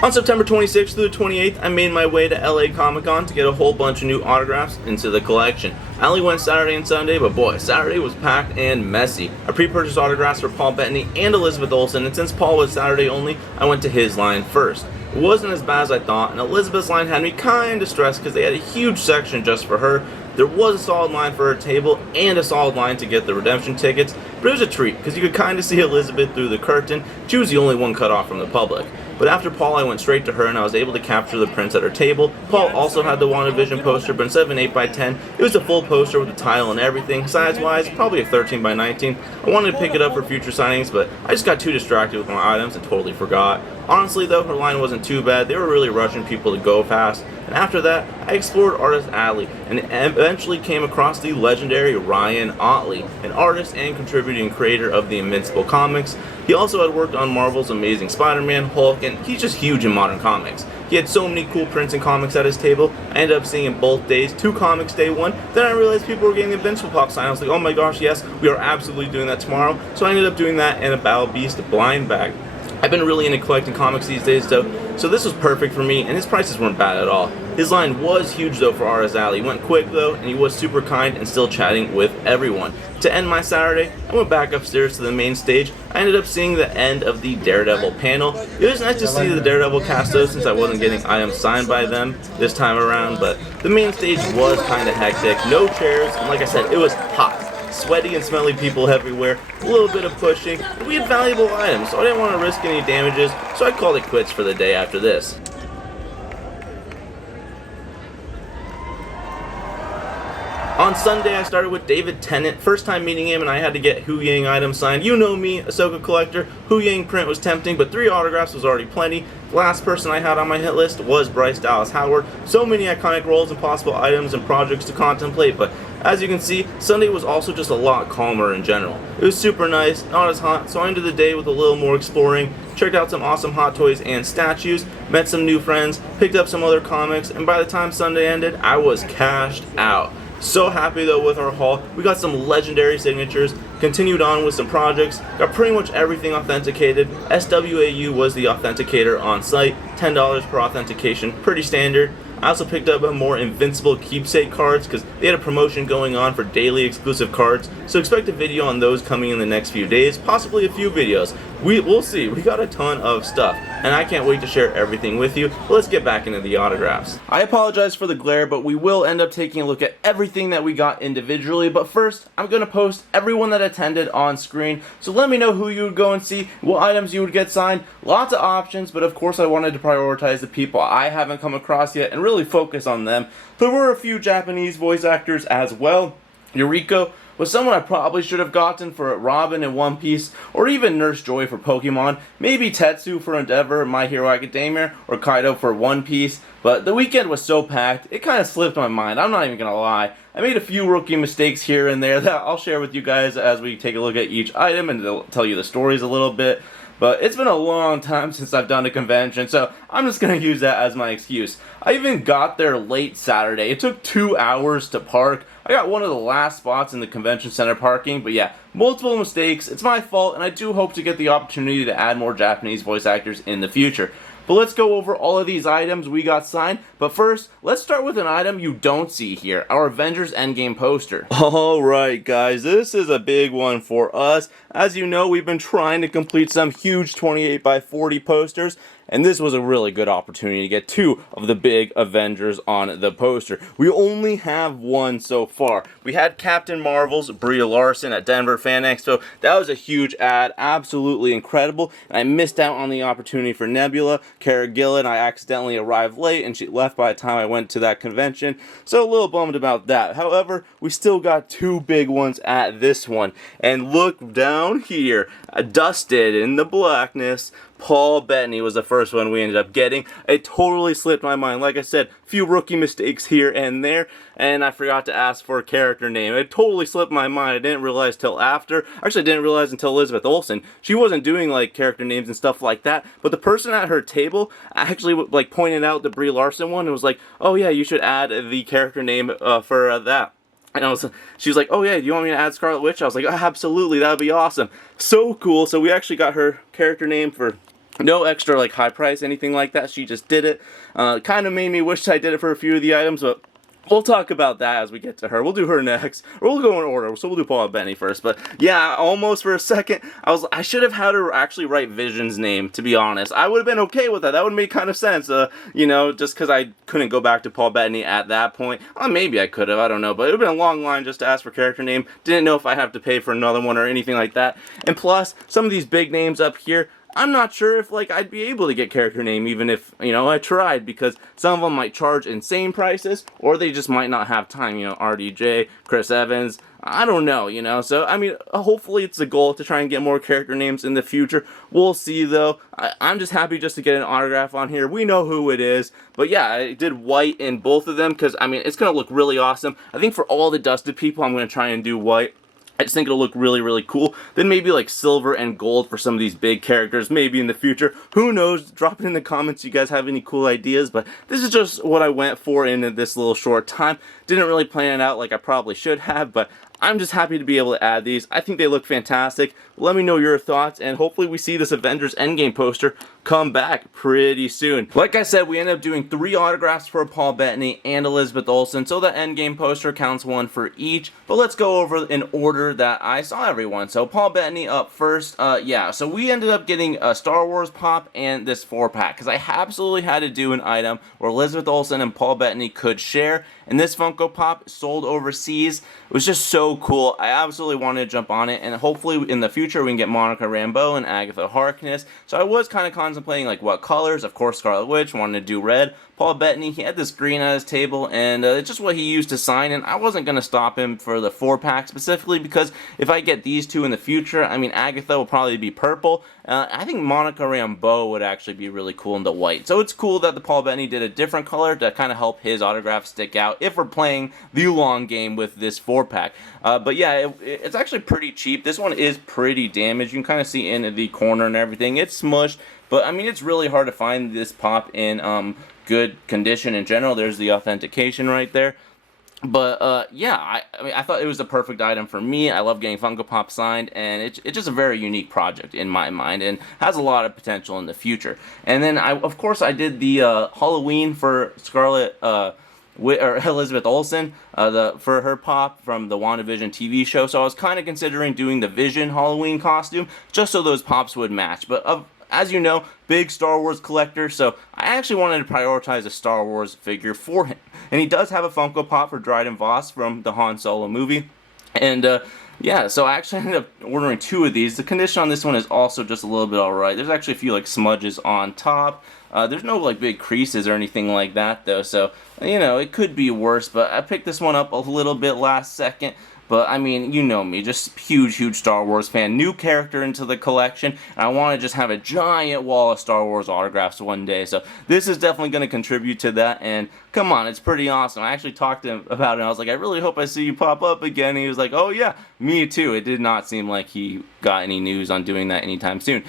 On September 26th through the 28th, I made my way to LA Comic-Con to get a whole bunch of new autographs into the collection. I only went Saturday and Sunday, but boy, Saturday was packed and messy. I pre-purchased autographs for Paul Bettany and Elizabeth Olsen, and since Paul was Saturday only, I went to his line first. It wasn't as bad as I thought, and Elizabeth's line had me kinda stressed because they had a huge section just for her. There was a solid line for her table and a solid line to get the redemption tickets, but it was a treat because you could kinda see Elizabeth through the curtain. She was the only one cut off from the public. But after Paul, I went straight to her and I was able to capture the prints at her table. Paul also had the WandaVision poster, but instead of an 8x10, it was a full poster with the tile and everything. Size-wise, probably a 13x19. I wanted to pick it up for future signings, but I just got too distracted with my items and totally forgot. Honestly though, her line wasn't too bad. They were really rushing people to go fast. And after that, I explored artist Alley and eventually came across the legendary Ryan Ottley, an artist and contributing creator of the Invincible comics. He also had worked on Marvel's Amazing Spider-Man, Hulk, and he's just huge in modern comics. He had so many cool prints and comics at his table. I ended up seeing him both days, 2 comics day 1. Then I realized people were getting the Invincible pop sign. I was like, oh my gosh, yes, we are absolutely doing that tomorrow. So I ended up doing that in a Battle Beast blind bag. I've been really into collecting comics these days though, so this was perfect for me, and his prices weren't bad at all. His line was huge though for Artist Alley. He went quick though, and he was super kind and still chatting with everyone. To end my Saturday, I went back upstairs to the main stage. I ended up seeing the end of the Daredevil panel. It was nice to see the Daredevil cast though, since I wasn't getting items signed by them this time around, but the main stage was kinda hectic. No chairs, and like I said, it was hot. Sweaty and smelly people everywhere, a little bit of pushing, and we had valuable items, so I didn't want to risk any damages, so I called it quits for the day after this. On Sunday, I started with David Tennant. First time meeting him, and I had to get Huyang items signed. You know me, Ahsoka collector. Huyang print was tempting, but 3 autographs was already plenty. The last person I had on my hit list was Bryce Dallas Howard. So many iconic roles and possible items and projects to contemplate, but as you can see, Sunday was also just a lot calmer in general. It was super nice, not as hot, so I ended the day with a little more exploring, checked out some awesome hot toys and statues, met some new friends, picked up some other comics, and by the time Sunday ended, I was cashed out. So happy though with our haul. We got some legendary signatures, continued on with some projects, got pretty much everything authenticated. SWAU was the authenticator on site, $10 per authentication, pretty standard. I also picked up more Invincible keepsake cards because they had a promotion going on for daily exclusive cards, so expect a video on those coming in the next few days, possibly a few videos. We'll see. We got a ton of stuff, and I can't wait to share everything with you. But let's get back into the autographs. I apologize for the glare, but we will end up taking a look at everything that we got individually. But first, I'm going to post everyone that attended on screen, so let me know who you would go and see, what items you would get signed. Lots of options, but of course I wanted to prioritize the people I haven't come across yet and really focus on them. There were a few Japanese voice actors as well. Yuriko was someone I probably should have gotten for Robin in One Piece, or even Nurse Joy for Pokemon, maybe Tetsu for Endeavor, My Hero Academia, or Kaido for One Piece, but the weekend was so packed, it kind of slipped my mind, I'm not even gonna lie. I made a few rookie mistakes here and there that I'll share with you guys as we take a look at each item and tell you the stories a little bit. But it's been a long time since I've done a convention, so I'm just going to use that as my excuse. I even got there late Saturday. It took 2 hours to park. I got one of the last spots in the convention center parking, but yeah, multiple mistakes. It's my fault, and I do hope to get the opportunity to add more Japanese voice actors in the future. But let's go over all of these items we got signed. But first, let's start with an item you don't see here, our Avengers Endgame poster. Alright guys, this is a big one for us. As you know, we've been trying to complete some huge 28x40 posters, and this was a really good opportunity to get 2 of the big Avengers on the poster. We only have 1 so far. We had Captain Marvel's Brie Larson at Denver Fan Expo. That was a huge ad, absolutely incredible. And I missed out on the opportunity for Nebula. Cara Gillan, I accidentally arrived late and she left by the time I went to that convention. So a little bummed about that. However, we still got 2 big ones at this one. And look down here, dusted in the blackness, Paul Bettany was the first one we ended up getting. It totally slipped my mind. Like I said, few rookie mistakes here and there, and I forgot to ask for a character name. It totally slipped my mind. I didn't realize till after. Actually, I didn't realize until Elizabeth Olsen. She wasn't doing like character names and stuff like that, but the person at her table actually like pointed out the Brie Larson one and was like, oh yeah, you should add the character name for that. And she was like, oh yeah, do you want me to add Scarlet Witch? I was like, oh, absolutely, that would be awesome. So cool. So we actually got her character name for No extra like high price, anything like that. She just did it. Kind of made me wish I did it for a few of the items, but we'll talk about that as we get to her. We'll do her next. Or we'll go in order. So we'll do Paul and Bettany first. But yeah, almost for a second, I should have had her actually write Vision's name, to be honest. I would have been okay with that. That would make kind of sense. You know, just because I couldn't go back to Paul Bettany at that point. Maybe I could have. I don't know. But it would have been a long line just to ask for character name. Didn't know if I'd have to pay for another one or anything like that. And plus, some of these big names up here, I'm not sure if like I'd be able to get character name even if, you know, I tried, because some of them might charge insane prices or they just might not have time, you know, RDJ, Chris Evans, I don't know, you know. So I mean, hopefully it's a goal to try and get more character names in the future. We'll see though. I'm just happy just to get an autograph on here. We know who it is, but yeah, I did white in both of them because I mean, it's gonna look really awesome. I think for all the dusted people, I'm gonna try and do white. I just think it'll look really, really cool. Then maybe like silver and gold for some of these big characters, maybe in the future. Who knows? Drop it in the comments if you guys have any cool ideas. But this is just what I went for in this little short time. Didn't really plan it out like I probably should have, but I'm just happy to be able to add these. I think they look fantastic. Let me know your thoughts, and hopefully we see this Avengers Endgame poster come back pretty soon. Like I said, we ended up doing 3 autographs for Paul Bettany and Elizabeth Olsen, so the Endgame poster counts 1 for each. But let's go over in order that I saw everyone. So Paul Bettany up first. Yeah, so we ended up getting a Star Wars pop and this 4-pack, because I absolutely had to do an item where Elizabeth Olsen and Paul Bettany could share. And this Funko Pop sold overseas. It was just so cool. I absolutely wanted to jump on it, and hopefully in the future we can get Monica Rambeau and Agatha Harkness. So I was kind of contemplating like what colors. Of course, Scarlet Witch, wanted to do red. Paul Bettany, he had this green at his table, and it's just what he used to sign, and I wasn't going to stop him for the 4-pack specifically, because if I get these 2 in the future, I mean, Agatha will probably be purple. I think Monica Rambeau would actually be really cool in the white. So it's cool that the Paul Bettany did a different color to kind of help his autograph stick out if we're playing the long game with this 4-pack. But yeah, it's actually pretty cheap. This one is pretty damaged. You can kind of see in the corner and everything. It's smushed, but I mean, it's really hard to find this pop in good condition in general. There's the authentication right there. But yeah, I mean, I thought it was the perfect item for me. I love getting Funko Pop signed, and it's just a very unique project in my mind, and has a lot of potential in the future. And then of course I did the Halloween for Scarlet or Elizabeth Olsen, for her pop from the WandaVision TV show. So I was kind of considering doing the Vision Halloween costume just so those pops would match. But as you know, big Star Wars collector, so I actually wanted to prioritize a Star Wars figure for him. And he does have a Funko Pop for Dryden Voss from the Han Solo movie. And yeah, so I actually ended up ordering 2 of these. The condition on this one is also just a little bit alright. There's actually a few like smudges on top. There's no like big creases or anything like that though, so you know, it could be worse, but I picked this one up a little bit last second. But, I mean, you know me, just huge Star Wars fan. New character into the collection, and I want to just have a giant wall of Star Wars autographs one day. So, this is definitely going to contribute to that, and come on, it's pretty awesome. I actually talked to him about it, and I was like, I really hope I see you pop up again. And he was like, oh yeah, me too. It did not seem like he got any news on doing that anytime soon.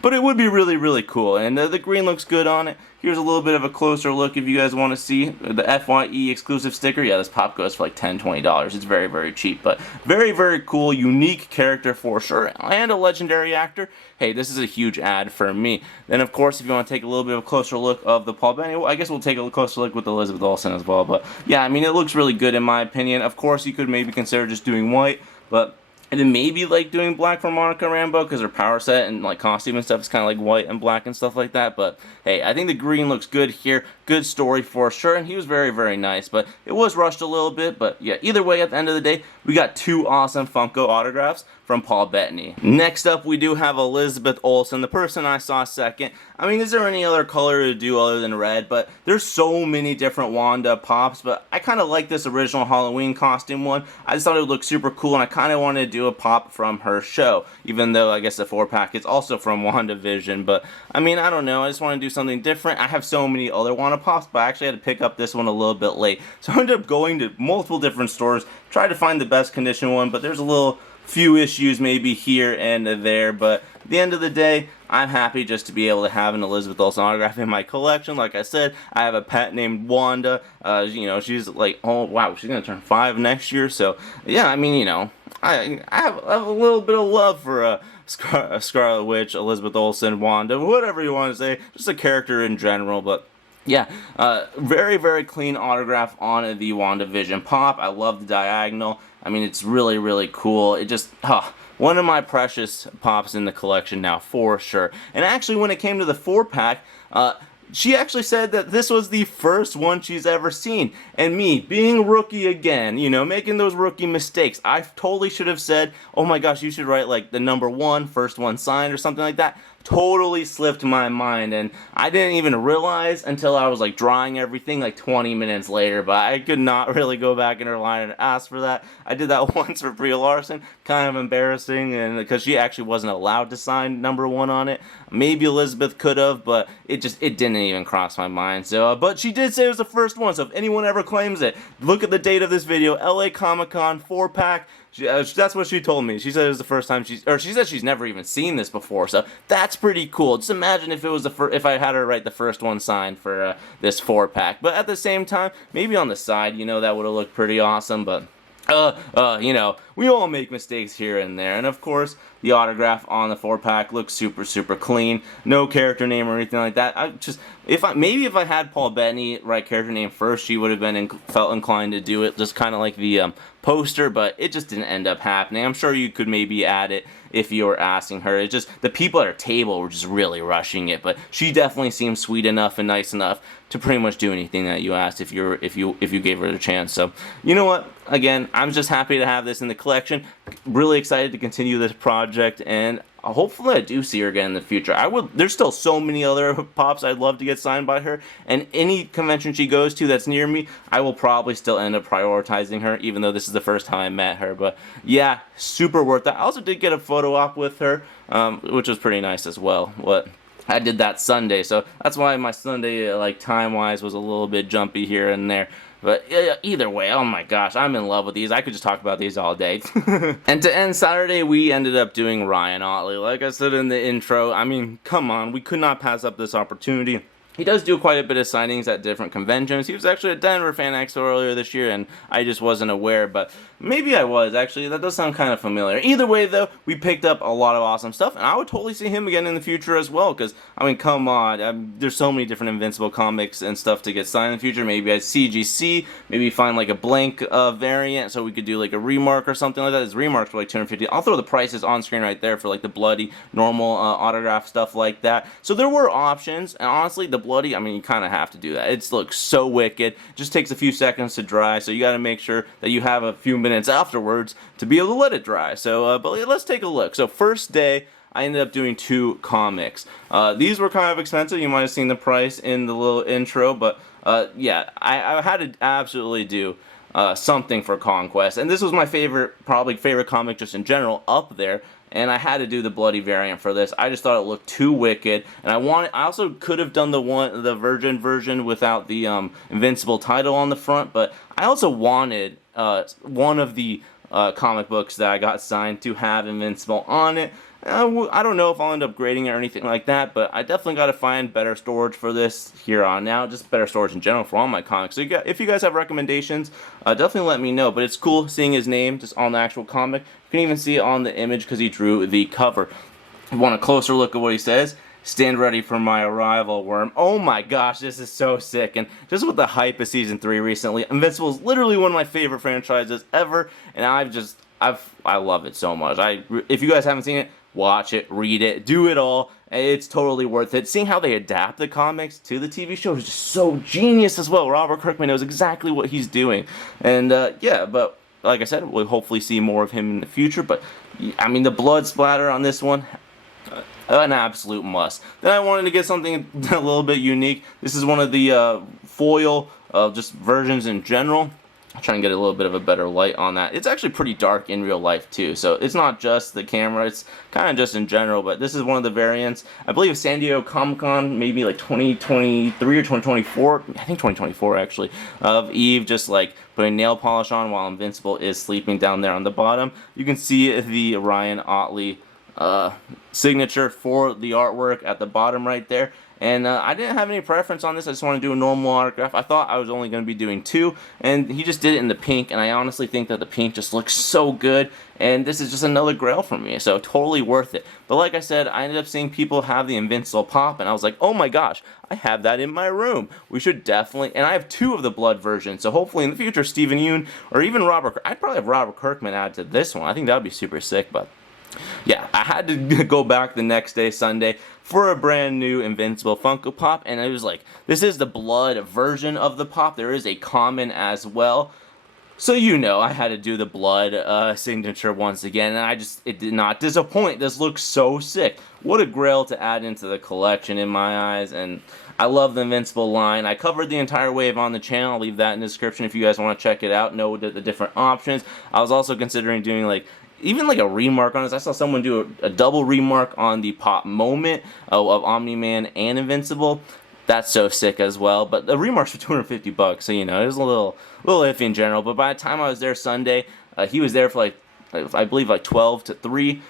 But it would be really cool, and the green looks good on it. Here's a little bit of a closer look if you guys want to see the FYE exclusive sticker. Yeah, this pop goes for like $10, $20. It's very cheap, but very cool, unique character for sure, and a legendary actor. Hey, this is a huge ad for me. Then, of course, if you want to take a little bit of a closer look of the Paul Bettany, well, I guess we'll take a closer look with Elizabeth Olsen as well. But yeah, I mean, it looks really good in my opinion. Of course, you could maybe consider just doing white, but and then maybe like doing black for Monica Rambeau, because her power set and like costume and stuff is kind of like white and black and stuff like that. But hey, I think the green looks good here. Good story for sure, and he was very nice. But it was rushed a little bit. But yeah, either way, at the end of the day, we got 2 awesome Funko autographs from Paul Bettany. Next up, we do have Elizabeth Olsen, the person I saw second. I mean, is there any other color to do other than red? But there's so many different Wanda pops, but I kind of like this original Halloween costume one. I just thought it would look super cool, and I kind of wanted to do a pop from her show, even though I guess the 4-pack is also from WandaVision. But I mean, I don't know, I just want to do something different. I have so many other Wanda pops, but I actually had to pick up this one a little bit late. So I ended up going to multiple different stores, tried to find the best condition one, but there's a few issues maybe here and there. But at the end of the day, I'm happy just to be able to have an Elizabeth Olsen autograph in my collection. Like I said, I have a pet named Wanda. You know, she's like, oh wow, she's gonna turn 5 next year. So yeah, I mean, you know, I have a little bit of love for Scarlet Witch, Elizabeth Olsen, Wanda, whatever you want to say, just a character in general, but yeah, very, very clean autograph on the WandaVision pop. I love the diagonal. I mean, it's really, really cool. It just, one of my precious pops in the collection now, for sure. And actually, when it came to the 4-pack, she actually said that this was the first one she's ever seen. And me, being rookie again, you know, making those rookie mistakes, I totally should have said, oh my gosh, you should write like the number 1, first one signed or something like that. Totally slipped my mind, and I didn't even realize until I was like drawing everything like 20 minutes later, but I could not really go back in her line and ask for that. I did that once for Brie Larson, kind of embarrassing, and because she actually wasn't allowed to sign number 1 on it. Maybe Elizabeth could have, but it didn't even cross my mind. So, but she did say it was the first one, so if anyone ever claims it, look at the date of this video, LA Comic-Con 4-pack. That's what she told me. She said it was the first time she said she's never even seen this before. So that's pretty cool. Just imagine if it was if I had her write the first one signed for this 4-pack. But at the same time, maybe on the side, you know, that would have looked pretty awesome. But you know, we all make mistakes here and there. And of course, the autograph on the 4-pack looks super, super clean. No character name or anything like that. If I had Paul Bettany write character name first, she would have felt inclined to do it, just kind of like the poster, but it just didn't end up happening. I'm sure you could maybe add it if you were asking her. It just, the people at her table were just really rushing it, but she definitely seemed sweet enough and nice enough to pretty much do anything that you asked if you gave her the chance. So, you know what? Again, I'm just happy to have this in the collection. Really excited to continue this project, and hopefully I do see her again in the future. There's still so many other pops I'd love to get signed by her, and any convention she goes to that's near me, I will probably still end up prioritizing her, even though this is the first time I met her. But yeah, super worth it. I also did get a photo op with her, which was pretty nice as well. I did that Sunday, so that's why my Sunday, like, time-wise, was a little bit jumpy here and there. But either way, oh my gosh, I'm in love with these. I could just talk about these all day. And to end Saturday, we ended up doing Ryan Ottley. Like I said in the intro, I mean, come on, we could not pass up this opportunity. He does do quite a bit of signings at different conventions. He was actually at Denver Fan Expo earlier this year, and I just wasn't aware, but maybe I was, actually. That does sound kind of familiar. Either way, though, we picked up a lot of awesome stuff, and I would totally see him again in the future as well, because, I mean, come on, there's so many different Invincible comics and stuff to get signed in the future. Maybe at CGC, maybe find, like, a blank variant, so we could do, like, a remark or something like that. His remarks were, like, $250. I'll throw the prices on screen right there for, like, the bloody, normal autograph stuff like that. So there were options, and honestly, the bloody, I mean, you kind of have to do that. It looks so wicked. Just takes a few seconds to dry, so you got to make sure that you have a few minutes afterwards to be able to let it dry. So, but let's take a look. So first day, I ended up doing 2 comics. These were kind of expensive. You might have seen the price in the little intro, but yeah, I had to absolutely do something for Conquest, and this was my probably favorite comic just in general up there. And I had to do the bloody variant for this. I just thought it looked too wicked, and I also could have done the Virgin version without the Invincible title on the front, but I also wanted one of the comic books that I got signed to have Invincible on it. I don't know if I'll end up grading it or anything like that, but I definitely got to find better storage for this here on out, just better storage in general for all my comics. So if you guys have recommendations, definitely let me know. But it's cool seeing his name just on the actual comic. You can even see it on the image because he drew the cover. If you want a closer look at what he says, stand ready for my arrival, Worm. Oh my gosh, this is so sick. And just with the hype of Season 3 recently, Invincible is literally one of my favorite franchises ever, and I love it so much. If you guys haven't seen it, watch it, read it, do it all. It's totally worth it. Seeing how they adapt the comics to the TV show is just so genius as well. Robert Kirkman knows exactly what he's doing. And yeah, but like I said, we'll hopefully see more of him in the future. But I mean, the blood splatter on this one, an absolute must. Then I wanted to get something a little bit unique. This is one of the foil just versions in general. I'll try and get a little bit of a better light on that. It's actually pretty dark in real life too, so it's not just the camera, it's kind of just in general, but this is one of the variants. I believe San Diego Comic-Con, maybe like 2023 or 2024, I think 2024 actually, of Eve just like putting nail polish on while Invincible is sleeping down there on the bottom. You can see the Ryan Ottley signature for the artwork at the bottom right there. And I didn't have any preference on this. I just want to do a normal autograph. I thought I was only going to be doing 2, and he just did it in the pink, and I honestly think that the pink just looks so good, and this is just another grail for me, so totally worth it. But like I said, I ended up seeing people have the Invincible pop, and I was like, oh my gosh, I have that in my room. We should definitely, and I have 2 of the blood versions, so hopefully in the future, Stephen Yeun, or even I'd probably have Robert Kirkman add to this one. I think that would be super sick, but yeah, I had to go back the next day, Sunday, for a brand new Invincible Funko Pop, and it was like, this is the blood version of the pop. There is a common as well. So you know, I had to do the blood signature once again, and it did not disappoint. This looks so sick. What a grail to add into the collection in my eyes, and I love the Invincible line. I covered the entire wave on the channel. I'll leave that in the description if you guys want to check it out, know the different options. I was also considering doing even a remark on this. I saw someone do a double remark on the pop moment of Omni-Man and Invincible. That's so sick as well. But the remarks for $250, so you know, it was a little iffy in general. But by the time I was there Sunday, he was there for I believe 12 to 3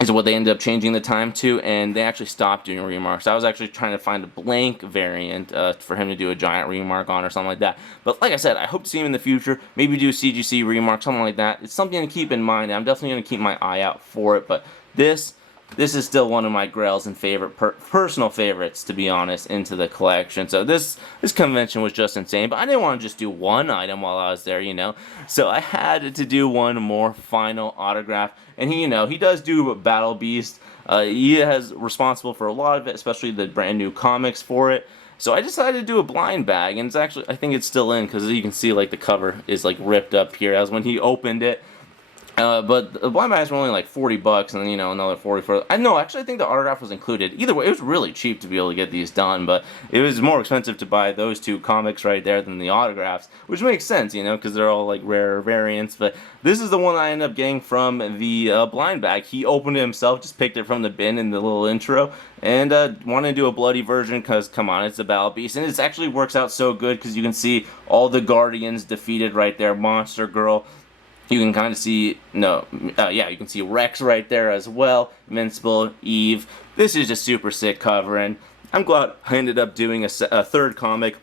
is what they ended up changing the time to, and they actually stopped doing remarks. I was actually trying to find a blank variant for him to do a giant remark on or something like that. But like I said, I hope to see him in the future. Maybe do a CGC remark, something like that. It's something to keep in mind. I'm definitely going to keep my eye out for it. But this is still one of my grails and personal favorites, to be honest, into the collection. So this convention was just insane, but I didn't want to just do one item while I was there, you know. So I had to do one more final autograph, and he does do Battle Beast. He is responsible for a lot of it, especially the brand new comics for it. So I decided to do a blind bag, and it's actually, I think it's still in, because you can see the cover is ripped up here as when he opened it. But the blind bags were only $40, and then another 40 for. Actually, I think the autograph was included. Either way, it was really cheap to be able to get these done, but it was more expensive to buy those 2 comics right there than the autographs, which makes sense, because they're all rare variants. But this is the one I ended up getting from the blind bag. He opened it himself, just picked it from the bin in the little intro, and wanted to do a bloody version because, come on, it's a Battle Beast, and it actually works out so good because you can see all the Guardians defeated right there. Monster Girl. You can kind of see, you can see Rex right there as well. Invincible, Eve. This is just super sick cover, and I'm glad I ended up doing a 3rd comic,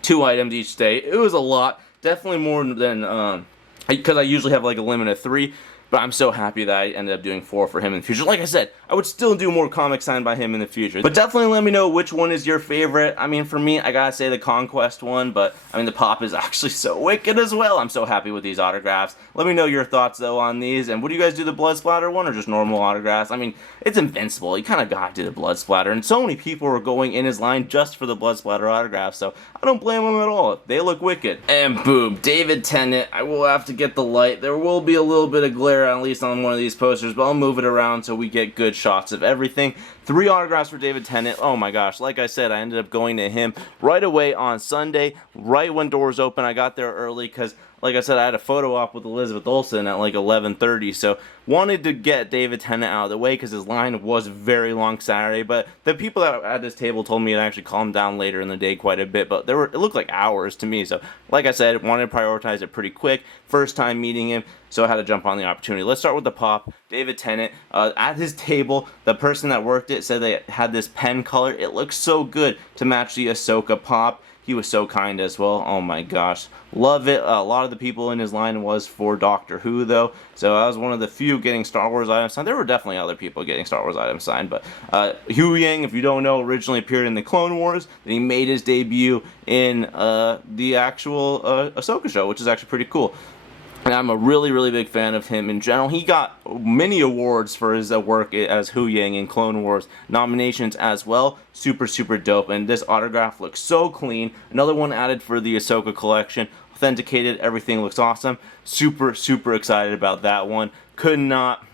2 items each day. It was a lot, definitely more than, because I usually have a limit of 3. But I'm so happy that I ended up doing 4 for him in the future. Like I said, I would still do more comics signed by him in the future. But definitely let me know which one is your favorite. I mean, for me, I gotta say the Conquest one, but I mean, the pop is actually so wicked as well. I'm so happy with these autographs. Let me know your thoughts, though, on these. And would you guys do the blood splatter one or just normal autographs? I mean, it's Invincible. You kind of gotta do the blood splatter. And so many people were going in his line just for the blood splatter autographs, so I don't blame them at all. They look wicked. And boom, David Tennant. I will have to get the light. There will be a little bit of glare, at least on one of these posters, but I'll move it around so we get good shots of everything. 3 autographs for David Tennant. Oh my gosh, like I said, I ended up going to him right away on Sunday, right when doors open. I got there early because, like I said, I had a photo op with Elizabeth Olsen at 11:30, so wanted to get David Tennant out of the way because his line was very long Saturday, but the people that at this table told me it actually calmed down later in the day quite a bit, but it looked like hours to me, so like I said, wanted to prioritize it pretty quick. First time meeting him, so I had to jump on the opportunity. Let's start with the pop. David Tennant, at his table, the person that worked it said they had this pen color. It looks so good to match the Ahsoka pop. He was so kind as well. Oh my gosh. Love it. A lot of the people in his line was for Doctor Who, though. So I was one of the few getting Star Wars items signed. There were definitely other people getting Star Wars items signed. But Huyang, if you don't know, originally appeared in the Clone Wars. Then he made his debut in the actual Ahsoka show, which is actually pretty cool. And I'm a really, really big fan of him in general. He got many awards for his work as Huyang in Clone Wars, nominations as well. Super, super dope. And this autograph looks so clean. Another one added for the Ahsoka collection. Authenticated, everything looks awesome. Super, super excited about that one. Could not...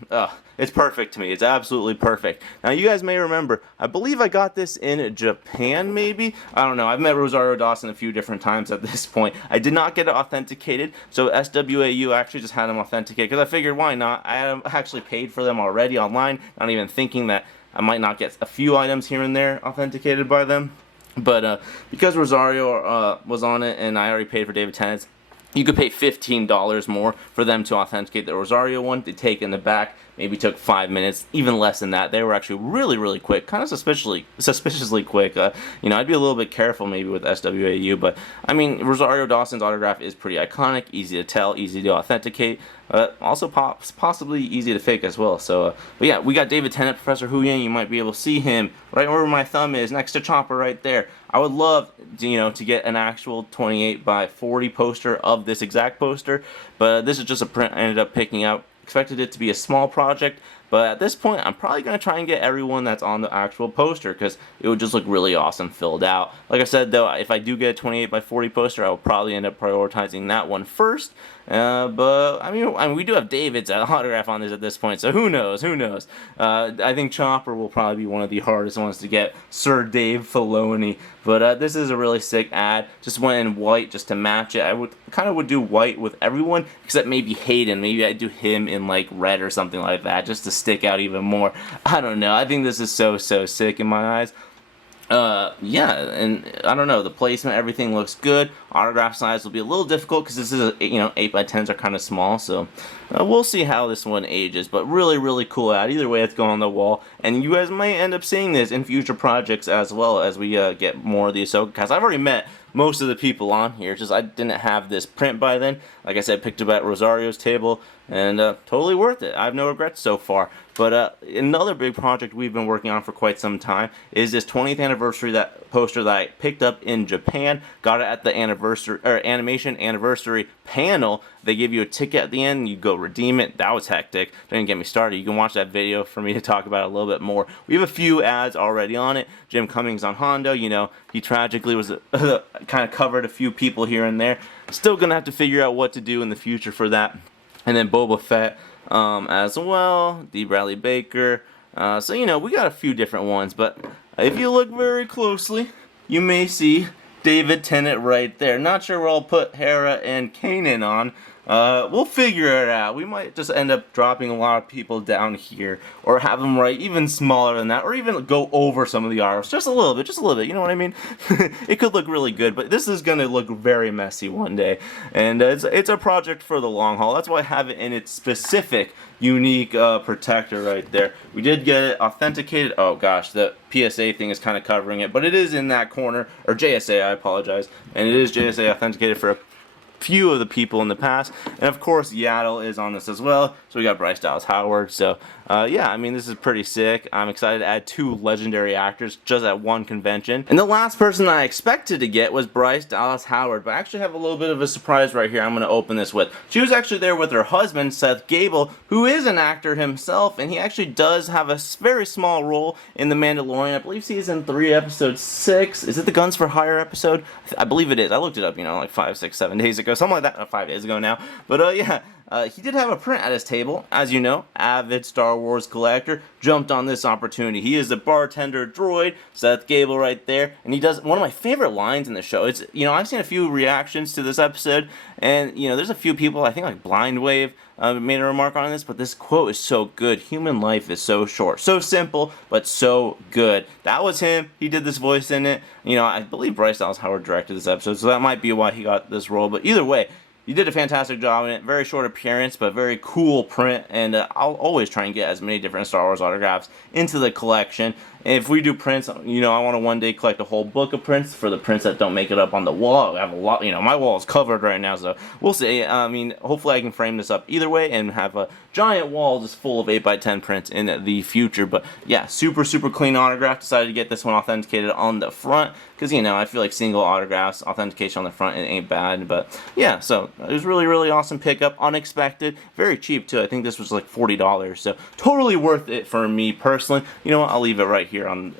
It's perfect to me. It's absolutely perfect. Now, you guys may remember, I believe I got this in Japan, maybe? I don't know. I've met Rosario Dawson a few different times at this point. I did not get it authenticated, so SWAU actually just had them authenticated, because I figured, why not? I had actually paid for them already online, not even thinking that I might not get a few items here and there authenticated by them. But because Rosario was on it, and I already paid for David Tennant's, you could pay $15 more for them to authenticate the Rosario one. They take in the back maybe took 5 minutes, even less than that. They were actually really quick, kind of suspiciously quick. You know, I'd be a little bit careful maybe with SWAU, but I mean, Rosario Dawson's autograph is pretty iconic, easy to tell, easy to authenticate, also possibly easy to fake as well. So, but yeah, we got David Tennant, Professor Huyang. You might be able to see him right where my thumb is, next to Chopper right there. I would love, you know, to get an actual 28 by 40 poster of this exact poster, but this is just a print I ended up picking out. Expected it to be a small project, but at this point I'm probably going to try and get everyone that's on the actual poster because it would just look really awesome filled out. Like I said though, if I do get a 28 by 40 poster, I will probably end up prioritizing that one first. But I mean, we do have David's autograph on this at this point, so who knows? I think Chopper will probably be one of the hardest ones to get, Sir Dave Filoni. But this is a really sick ad. Just went in white just to match it. I would do white with everyone except maybe Hayden. Maybe I'd do him in like red or something like that, just to stick out even more. I don't know. I think this is so sick in my eyes. Yeah, and I don't know, the placement, everything looks good. Autograph size will be a little difficult because this is, you know, 8x10s are kind of small, so we'll see how this one ages, but really cool ad. Either way, it's going on the wall, and you guys might end up seeing this in future projects as well as we get more of the Ahsoka cast. I've already met most of the people on here, just I didn't have this print by then. Like I said, picked up at Rosario's table, and totally worth it. I have no regrets so far. But another big project we've been working on for quite some time is this 20th anniversary poster that I picked up in Japan. Got it at the animation anniversary panel. They give you a ticket at the end, you go redeem it. That was hectic. Didn't get me started. You can watch that video for me to talk about it a little bit more. We have a few ads already on it. Jim Cummings on Hondo, you know, he tragically was kind of covered a few people here and there. Still gonna have to figure out what to do in the future for that. And then Boba Fett as well, D. Bradley Baker. So, you know, we got a few different ones, but if you look very closely, you may see David Tennant right there. Not sure where I'll put Hera and Kanan on. We'll figure it out. We might just end up dropping a lot of people down here, or have them right even smaller than that, or even go over some of the arrows just a little bit, you know what I mean? It could look really good, but this is going to look very messy one day, and it's a project for the long haul. That's why I have it in its specific, unique protector right there. We did get it authenticated. Oh gosh, the PSA thing is kind of covering it, but it is in that corner, or JSA, I apologize, and it is JSA authenticated for a few of the people in the past, and of course Yaddle is on this as well. So we got Bryce Dallas Howard. So yeah, I mean, this is pretty sick. I'm excited to add 2 legendary actors just at one convention. And the last person I expected to get was Bryce Dallas Howard, but I actually have a little bit of a surprise right here I'm going to open this with. She was actually there with her husband, Seth Gabel, who is an actor himself, and he actually does have a very small role in The Mandalorian. I believe season 3, episode 6. Is it the Guns for Hire episode? I believe it is. I looked it up, you know, like 5, 6, 7 days ago, something like that. 5 days ago now. But yeah. He did have a print at his table, as you know, avid Star Wars collector, jumped on this opportunity. He is the bartender droid, Seth Gabel right there, and he does one of my favorite lines in the show. It's, you know, I've seen a few reactions to this episode, and, you know, there's a few people, I think like Blind Wave, made a remark on this, but this quote is so good. Human life is so short. So simple, but so good. That was him. He did this voice in it. You know, I believe Bryce Dallas Howard directed this episode, so that might be why he got this role, but either way, you did a fantastic job in it. Very short appearance, but very cool print. And I'll always try and get as many different Star Wars autographs into the collection. And if we do prints, you know, I want to one day collect a whole book of prints for the prints that don't make it up on the wall. I have a lot, you know, my wall is covered right now, so we'll see. I mean, hopefully I can frame this up either way and have a giant wall just full of 8x10 prints in the future. But yeah, super clean autograph. Decided to get this one authenticated on the front because, you know, I feel like single autographs, authentication on the front, it ain't bad. But yeah, so it was really awesome pickup, unexpected, very cheap too. I think this was like $40, so totally worth it for me personally. You know what, I'll leave it right here on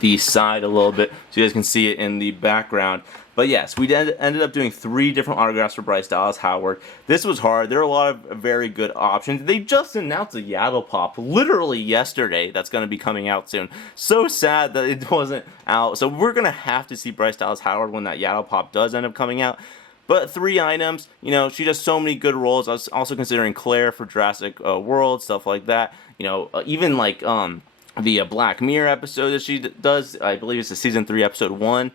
the side a little bit so you guys can see it in the background. But yes, we ended up doing 3 different autographs for Bryce Dallas Howard. This was hard. There are a lot of very good options. They just announced a Yaddle pop literally yesterday that's going to be coming out soon. So sad that it wasn't out. So we're going to have to see Bryce Dallas Howard when that Yaddle pop does end up coming out. But 3 items, you know, she does so many good roles. I was also considering Claire for Jurassic World, stuff like that. You know, even like the Black Mirror episode that she does. I believe it's the season 3 episode 1.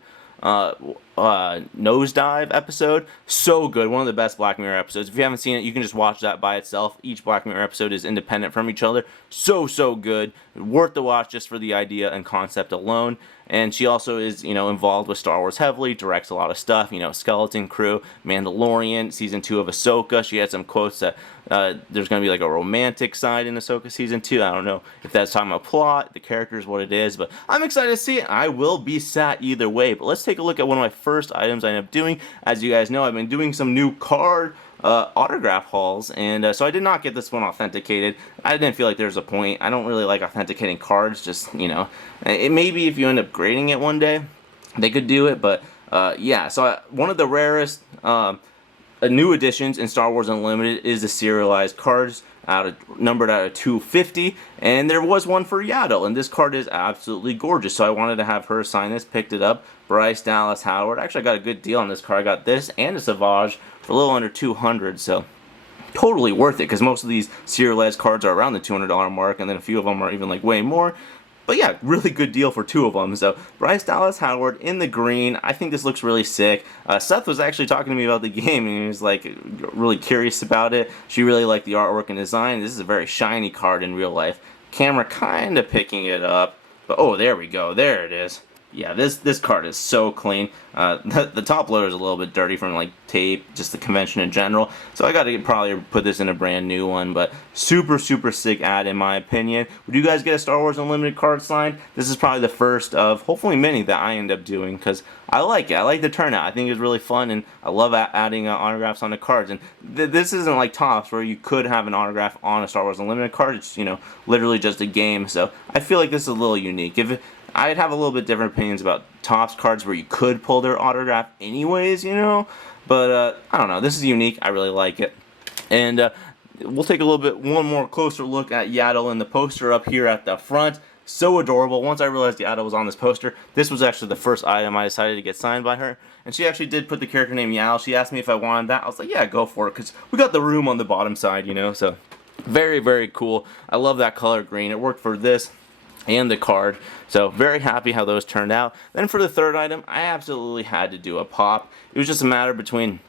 nosedive episode. So good, one of the best Black Mirror episodes. If you haven't seen it, you can just watch that by itself. Each Black Mirror episode is independent from each other. So good, worth the watch just for the idea and concept alone. And she also is, involved with Star Wars heavily, directs a lot of stuff, Skeleton Crew, Mandalorian, Season 2 of Ahsoka. She had some quotes that there's going to be like a romantic side in Ahsoka Season 2. I don't know if that's talking about plot, the characters, what it is, but I'm excited to see it. I will be sat either way. But let's take a look at one of my first items I ended up doing. As you guys know, I've been doing some new card autograph hauls, and so I did not get this one authenticated. I didn't feel like there's a point. I don't really like authenticating cards, just, it maybe if you end up grading it one day, they could do it, but yeah, so one of the rarest new additions in Star Wars Unlimited is the serialized cards, numbered out of 250, and there was one for Yaddle, and this card is absolutely gorgeous, so I wanted to have her sign this, picked it up. Bryce, Dallas, Howard. Actually, I got a good deal on this card. I got this and a Savage for a little under 200, so totally worth it, because most of these serialized cards are around the $200 mark, and then a few of them are even like way more. But yeah, really good deal for two of them. So Bryce Dallas Howard in the green. I think this looks really sick. Seth was actually talking to me about the game, and he was like really curious about it. She really liked the artwork and design. This is a very shiny card in real life. Camera kind of picking it up, but oh, there we go. There it is. Yeah, this card is so clean. The top loader is a little bit dirty from like tape, just the convention in general. So I got to probably put this in a brand new one, but super sick ad in my opinion. Would you guys get a Star Wars Unlimited card signed? This is probably the first of hopefully many that I end up doing, because I like it. I like the turnout. I think it's really fun, and I love adding autographs on the cards. And this isn't like Topps where you could have an autograph on a Star Wars Unlimited card. It's literally just a game. So I feel like this is a little unique. I'd have a little bit different opinions about Topps cards where you could pull their autograph anyways, but I don't know. This is unique. I really like it. And we'll take one more closer look at Yaddle in the poster up here at the front. So adorable. Once I realized Yaddle was on this poster, this was actually the first item I decided to get signed by her. And she actually did put the character name Yaddle. She asked me if I wanted that. I was like, yeah, go for it, because we got the room on the bottom side, so very cool. I love that color green. It worked for this and the card, so very happy how those turned out. Then for the third item, I absolutely had to do a pop. It was just a matter between,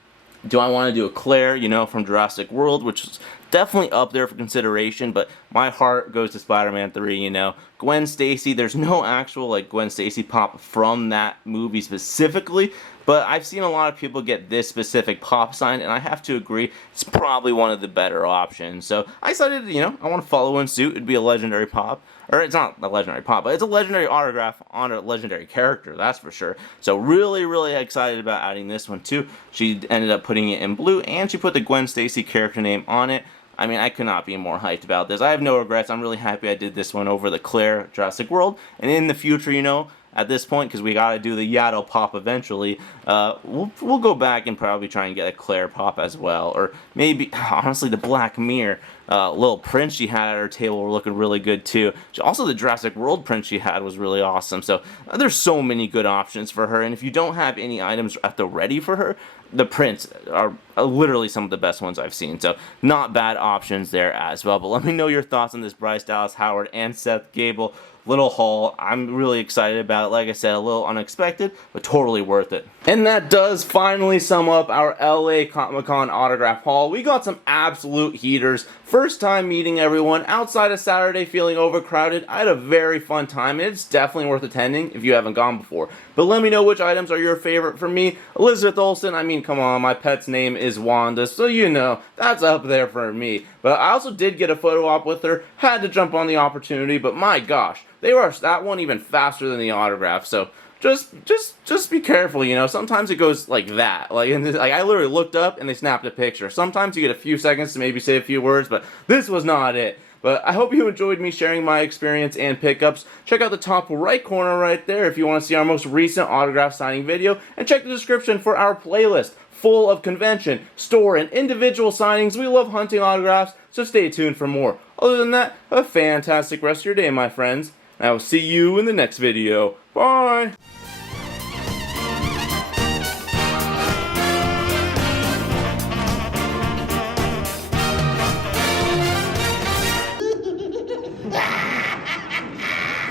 do I want to do a Claire, from Jurassic World, which is definitely up there for consideration, but my heart goes to Spider-Man 3, Gwen Stacy. There's no actual like Gwen Stacy pop from that movie specifically, but I've seen a lot of people get this specific pop sign, and I have to agree, it's probably one of the better options. So I decided, I want to follow in suit. It'd be a legendary pop. Or it's not a legendary pop, but it's a legendary autograph on a legendary character, that's for sure. So really excited about adding this one too. She ended up putting it in blue, and she put the Gwen Stacy character name on it. I mean, I could not be more hyped about this. I have no regrets. I'm really happy I did this one over the Claire Jurassic World. And in the future, at this point, because we got to do the Yaddle pop eventually, we'll go back and probably try and get a Claire pop as well. Or maybe, honestly, the Black Mirror little prints she had at her table were looking really good too. Also, the Jurassic World print she had was really awesome. So there's so many good options for her. And if you don't have any items at the ready for her, the prints are literally some of the best ones I've seen. So not bad options there as well. But let me know your thoughts on this Bryce Dallas Howard and Seth Gabel little haul. I'm really excited about it. Like I said, a little unexpected, but totally worth it. And that does finally sum up our LA Comic-Con autograph haul. We got some absolute heaters. First time meeting everyone outside of Saturday, feeling overcrowded. I had a very fun time, and it's definitely worth attending if you haven't gone before. But let me know which items are your favorite. For me, Elizabeth Olsen, I mean, come on, my pet's name is Wanda, so that's up there for me. But I also did get a photo op with her, had to jump on the opportunity, but my gosh, they rushed that one even faster than the autograph, so just be careful, sometimes it goes like that, like I literally looked up and they snapped a picture. Sometimes you get a few seconds to maybe say a few words, but this was not it. But I hope you enjoyed me sharing my experience and pickups. Check out the top right corner right there if you want to see our most recent autograph signing video, and check the description for our playlist full of convention, store, and individual signings. We love hunting autographs, so stay tuned for more. Other than that, a fantastic rest of your day, my friends. I will see you in the next video. Bye!